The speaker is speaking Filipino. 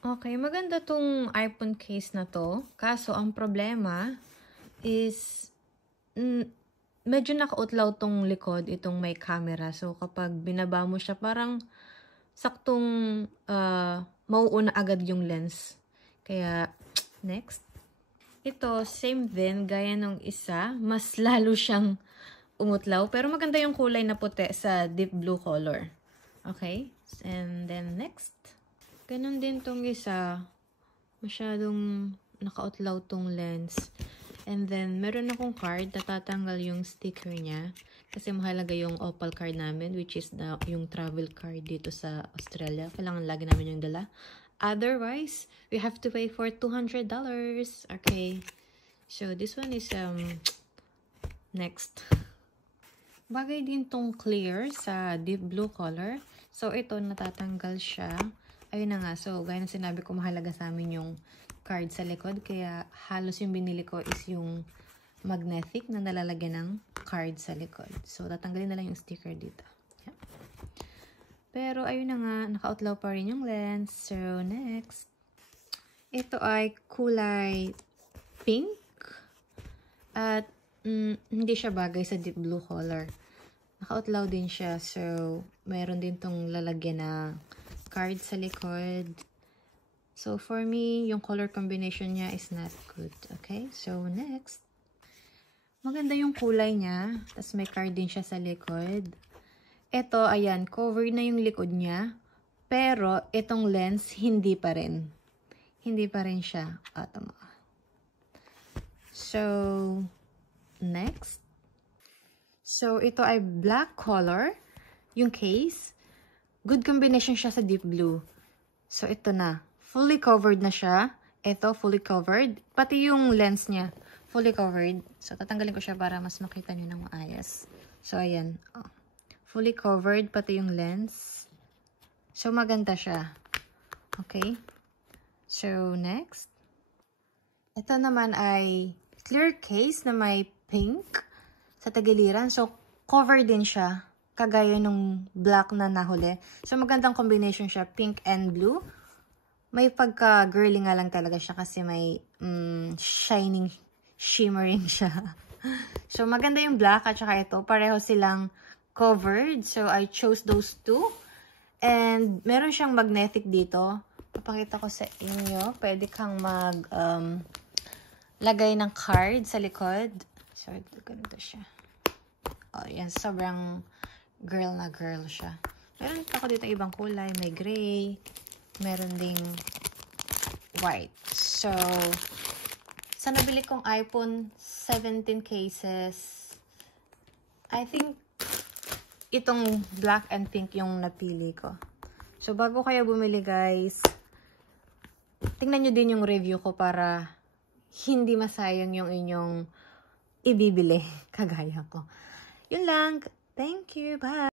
Okay, maganda tong iPhone case na to. Kaso, ang problema is, medyo nakautlaw tong likod, itong may camera. So, kapag binaba mo siya, parang saktong mauuna agad yung lens. Kaya, next. Ito, same din, gaya nung isa. Mas lalo siyang umutlaw. Pero maganda yung kulay na puti sa deep blue color. Okay? And then, next. Ganon din tong isa. Masyadong nakautlaw tong lens. And then, meron akong card. Natatanggal yung sticker niya. Kasi mahalaga yung Opal card namin, which is yung travel card dito sa Australia. Kailangan lagi namin yung dala. Otherwise, we have to pay for $200. Okay. So, this one is, next. Bagay din tong clear sa deep blue color. So, ito, natatanggal siya. Ayun na nga. So, gaya na sinabi ko, mahalaga sa amin yung card sa likod. Kaya, halos yung binili ko is yung magnetic na nalalagyan ng card sa likod. So, tatanggalin na lang yung sticker dito. Yeah. Pero, ayun na nga. Nakautlaw pa rin yung lens. So, next. Ito ay kulay pink. At, hindi siya bagay sa deep blue color. Nakautlaw din siya. So, mayroon din tong lalagyan na card sa likod. So, for me, yung color combination niya is not good. Okay? So, next. Maganda yung kulay niya. Tapos, may card din siya sa likod. Ito, ayan, covered na yung likod niya. Pero, itong lens, hindi pa rin. Hindi pa rin siya. Tama. So, next. So, ito ay black color. Yung case. Good combination siya sa deep blue. So, ito na. Fully covered na siya. Ito, fully covered. Pati yung lens niya, fully covered. So, tatanggalin ko siya para mas makita nyo ng maayos. So, ayan. Fully covered, pati yung lens. So, maganda siya. Okay? So, next. Ito naman ay clear case na may pink sa tagiliran. So, covered din siya. Kagaya nung black na nahuli. So, magandang combination siya. Pink and blue. May pagka-girly nga lang talaga siya kasi may shining, shimmering siya. So, maganda yung black at saka ito. Pareho silang covered. So, I chose those two. And, meron siyang magnetic dito. Papakita ko sa inyo. Pwede kang lagay ng card sa likod. So, ganito siya. Oh, yan. Sobrang girl na girl siya. Meron ako dito ibang kulay. May gray. Meron ding white. So, sa nabili kong iPhone 17 cases, I think itong black and pink yung napili ko. So, bago kayo bumili guys, tingnan nyo din yung review ko para hindi masayang yung inyong ibibili kagaya ko. Yun lang. Thank you. Bye!